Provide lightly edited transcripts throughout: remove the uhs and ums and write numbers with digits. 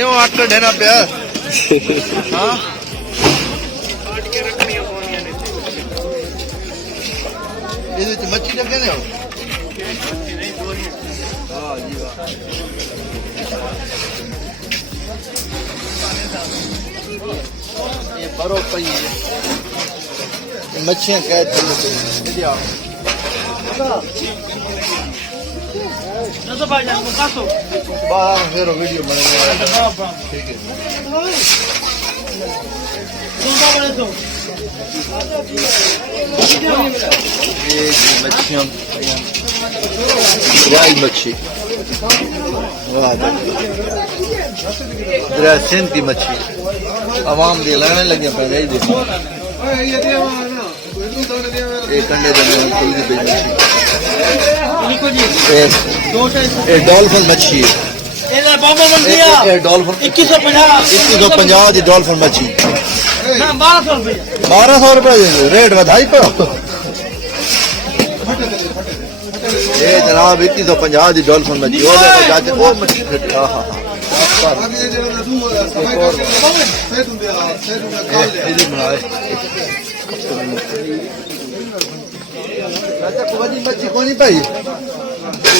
क्यों आकर ढेना पिया हाँ ये मच्छी लगे ने हाँ जी ये बरो पई मच्छियां कैद चले फिर वीडियो बनेगा ठीक है ये मच्छियाँ मच्छी सिंध की मच्छी आवाम दी लाने लगे पहले ही देखो एक अंडे डॉल्फिन मच्छी डॉल्फिन 2150 की डॉल्फिन मच्छी 1200 रुपये रेट बधाई पर ये जनाब 2150 की डॉल्फिन मच्छी वो मच्छी मच्छी को नहीं पाई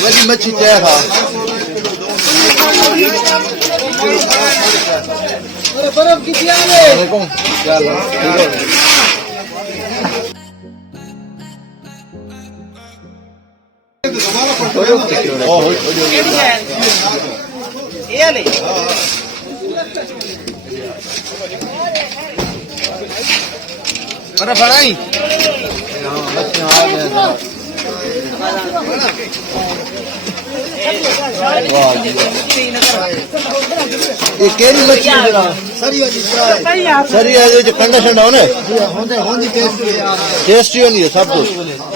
वही मच्छी क्या था बर्फ की क्या बढ़ाई ये केरी मच्छी सरी कंडा शंडा होने टेस्टी होनी है सब कुछ